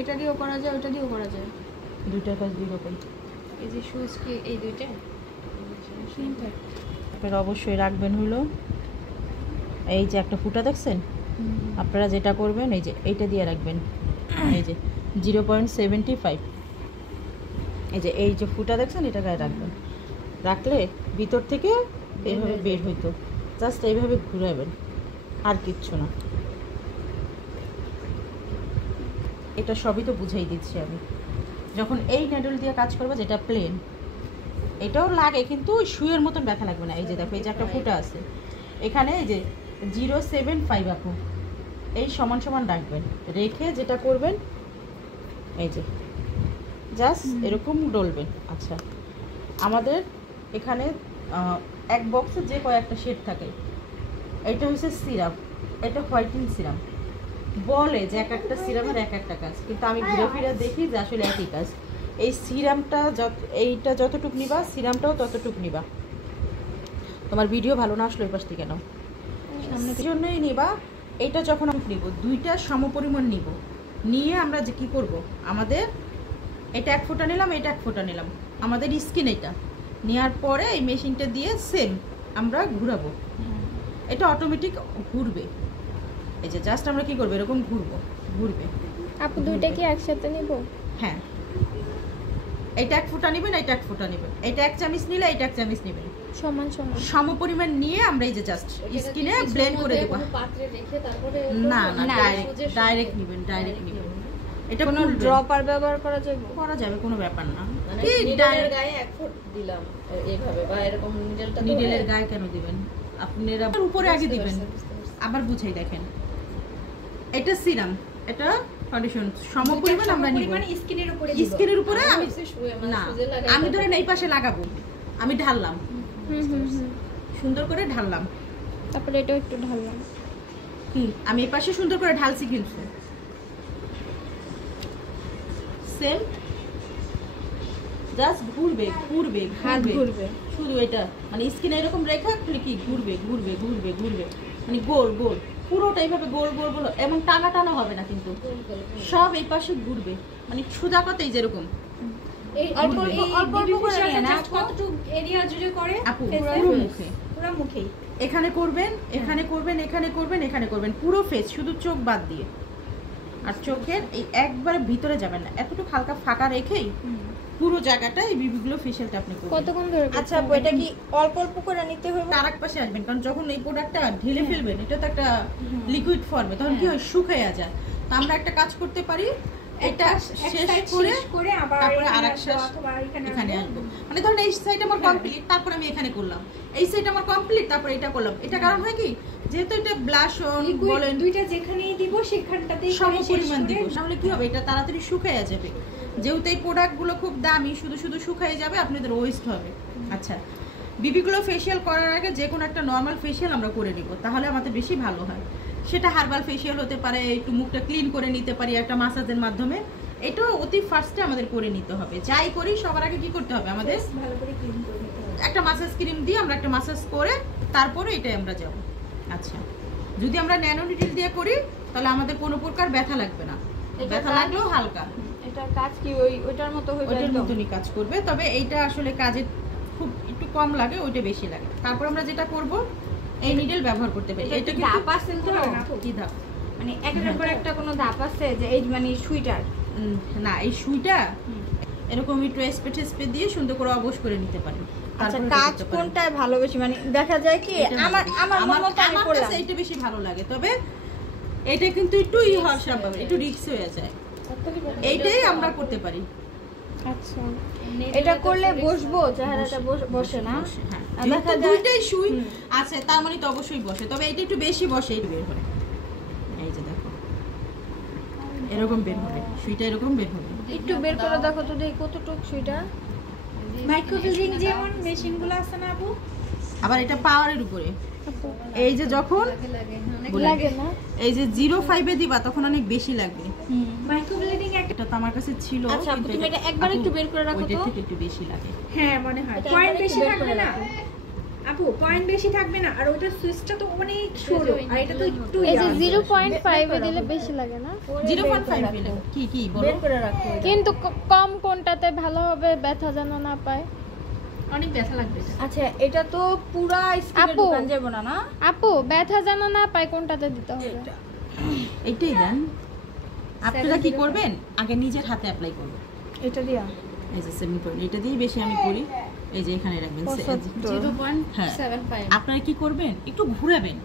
এটা দিয়েও করা যায়, ওটা দিয়েও করা যায়। দুইটার কাজ দুই রকম। এই যে শুজ কি এই দুইটা আপনারা অবশ্যই রাখবেন হলো এই যে একটা ফুটা দেখছেন, আপনারা যেটা করবেন এই যে এইটা দিয়ে রাখবেন, এই যে 0.75, এই যে ফুটা দেখছেন এটা গায়ে রাখবেন। রাখলে ভিতর থেকে এইভাবে বের হইতো, জাস্ট এইভাবে ঘুরাবেন, আর কিচ্ছু না। এটা সবই তো বুঝাই দিচ্ছি আমি। যখন এই নেডল দিয়ে কাজ করবো যেটা প্লেন, এটাও লাগে কিন্তু শুয়ের মতন ব্যথা লাগবে না। এই যে দেখো এই যে একটা ফুটা আছে এখানে, এই যে 0.75 আপু এই সমান সমান রাখবেন, রেখে যেটা করবেন এই যে জাস্ট এরকম ডলবেন। আচ্ছা, আমাদের এখানে এক বক্সে যে কয়েকটা শেড থাকে, এটা হচ্ছে সিরাপ, এটা হোয়াইটিং সিরাপ। বলে যে এক একটা সিরামের এক একটা কাজ, কিন্তু আমি ঘুরে ফিরে দেখি যে আসলে একই কাজ। এই সিরামটা এইটা যতটুক নিবা, সিরামটাও ততটুক নিবা। তোমার ভিডিও ভালো না আসলে ওই পাশ থেকে নাও, সামনের জন্যই নিবা। এইটা যখন আমি নিব দুইটা সমপরিমাণ নিব, নিয়ে আমরা যে কি করব, আমাদের এটা এক ফোঁটা নিলাম, এটা এক ফোঁটা নিলাম, আমাদের স্কিন এটা নেওয়ার পরে এই মেশিনটা দিয়ে সেম আমরা ঘুরাবো, এটা অটোমেটিক ঘুরবে। এই যে জাস্ট আমরা কি করবো, এরকম ঘুরবে। আপু দুইটা কি একসাথে নিব? হ্যাঁ, এটা এক ফোঁটা নেবেন, এটা এক ফোঁটা নেবেন, এটা এক চামচ নিলে এটা এক চামচ নেবেন, সমান সমান সমপরিমাণ নিয়ে আমরা এই যে জাস্ট স্কিনে ব্লেন্ড করে দেব। পাত্রে রেখে তারপরে না ডাইরেক্ট নেবেন, এটা কোনো ড্রপার ব্যবহার করা যাবে কোনো ব্যাপার না। মানে নিডেলের গায়ে এক ফুট দিলাম এইভাবে, বা এরকম নিডেলের গায়ে কেন দিবেন আপনারা, উপরে আগে দিবেন। আবার বুঝাই দেখেন, এটা সিরাম, এটা ফাউন্ডেশন, সমপরিমাণ আমরা নিব স্কিনের উপরে। আমি ধরেন এই পাশে লাগাবো, আমি ঢাললাম, সুন্দর করে ঢাললাম, তারপরে এটাও একটু ঢাললাম। আমি এই পাশে সুন্দর করে ঢালছি, কিন্তু সেম জাস্ট ঘুরবে শুধু এটা, মানে স্কিনে এরকম রেখা কি ঘুরবে, মানে গোল পুরোটা এইভাবে গোল এবং টানা হবে না, কিন্তু সব এই পাশে ঘুরবে, মানে সোজা কথাই যেরকম অল্প করে না, কতটুকু এরিয়া জুড়ে করে আপু, পুরো মুখে এখানে করবেন, এখানে করবেন পুরো ফেস, শুধু চোখ বাদ দিয়ে। আর চোখের এই একবারে ভিতরে যাবেন না, এতটুকু হালকা ফাঁকা রেখেই পুরো জায়গাটা এই বিবিগুলো ফেশিয়ালটা আপনি করবেন। কতক্ষণ ধরে? আচ্ছা, এটা কি অল্প করে নিতে হবে? আরেক পাশে আসবেন, কারণ যখন এই প্রোডাক্টটা ঢেলে ফেলবেন, এটা তো একটা লিকুইড ফর্মে, তখন কি হয়, শুকিয়ে যায়। তো আমরা একটা কাজ করতে পারি, এটা শেষ করে তারপরে আরেক শেষ এখানে আসবো, মানে ধরুন এই সাইড আমার কমপ্লিট, তারপরে আমি এখানে করলাম, এই সাইড আমার কমপ্লিট, তারপরে এটা করলাম। এটা কারণ হয় কি, যেহেতু এটা ব্লাশ অন বলেন, দুইটা যেখানেই দিব সেখানটাতেই সমপরিমাণ দিব, তাহলে কি হবে, এটা তাড়াতাড়ি শুকিয়ে যাবে। যেহেতু এই প্রোডাক্টগুলো খুব দামি, শুধু শুকিয়ে যাবে, আপনাদের ওয়েস্ট হবে। আচ্ছা, বিবিগুলো ফেশিয়াল করার আগে যে কোনো একটা নর্মাল ফেশিয়াল আমরা করে নিব, তাহলে আমাদের বেশি ভালো হয়। সেটা হার্বাল ফেশিয়াল হতে পারে, একটু মুখটা ক্লিন করে নিতে পারি একটা মাসাজের মাধ্যমে, এটা অতি ফার্স্টে আমাদের করে নিতে হবে। যাই করি সবার আগে কি করতে হবে, আমাদের ভালো করে ক্লিন করে নিতে হবে, একটা মাসাজ ক্রিম দিয়ে আমরা একটা মাসাজ করে তারপরে এটাই আমরা যাব। আচ্ছা, যদি আমরা ন্যানো নিডল দিয়ে করি তাহলে আমাদের কোনো প্রকার ব্যথা লাগবে না, ব্যথা লাগলেও হালকা। এটা কাজ কি ওইটার মতো হয়ে যাবে, ওইটার মতনই কাজ করবে, তবে এইটা আসলে কাজে খুব একটু কম লাগে, ওইটা বেশি লাগে। তারপর আমরা যেটা করব, এই নিডল ব্যবহার করতে পারি। এটা কি ধাপ আছে তো, কি ধাপ, মানে একটার পর একটা কোনো ধাপ আছে যে এই মানে সুইটার না, এই সুইটা এরকম একটু স্পেট দিয়ে সুন্দর করে অবশ করে নিতে পারি। আচ্ছা, কাজ কোনটাই ভালো বেশি, মানে দেখা যায় কি আমার কাছে এটা বেশি ভালো লাগে, তবে এটা কিন্তু একটু হওয়ার সম্ভব, একটু রিস্ক হয়ে যায়, এইটাই আমরা করতে পারি। আচ্ছা, এটা করলে বসবো, চেহারাটা বসে না, দেখা যায় দুইটাই সুই আছে, তার মানে তো অবশ্যই বসে, তবে এটা একটু বেশি বসে, এই বের হয়, এই যে দেখো এরকম বের হবে, সুইটা এরকম বের হবে। একটু বের করে দেখো তো, দেখি কতটুকু সুইটা। মাইক্রোফিলিং যেমন মেশিনগুলো আছে না আপু, আবার এটা পাওয়ারের উপরে, এই যে যখন লাগে না, এই যে 0.5 এ দিবা তখন অনেক বেশি লাগবে। মাইক্রোফিলিং এটা তো আমার কাছে ছিল, আচ্ছা তুমি এটা একবার একটু বের করে রাখো তো, ওইটা থেকে একটু বেশি লাগে। হ্যাঁ মনে হয় পয়েন্ট বেশি থাকবে না, আপু পয়েন্ট বেশি থাকবে না, আর ওটা সুইচটা তো অনেক সরু, আর এটা তো একটু এই যে 0.5 এ দিলে বেশি লাগে না? 0.5 দিলে কি বলো? বের করে রাখো এটা। কিন্তু কম কোনটাতে ভালো হবে, ব্যথা যেন না পায়? অনেক ব্যথা লাগবে। আচ্ছা এটা তো পুরা স্কিনের আপু। দোকান যাব না না? আপু ব্যথা যেন না পায় কোনটাতে দিতে হবে? এইটাই দেন। আপনারা কি করবেন, আগে নিজের হাতে অ্যাপ্লাই করবেন। এটা দিয়া এই যে 7 এটা দিয়ে বেশি আমি করি। এই যে এখানে রাখবেন 0.75 আপনারা কি করবেন, একটু ঘুরাবেন,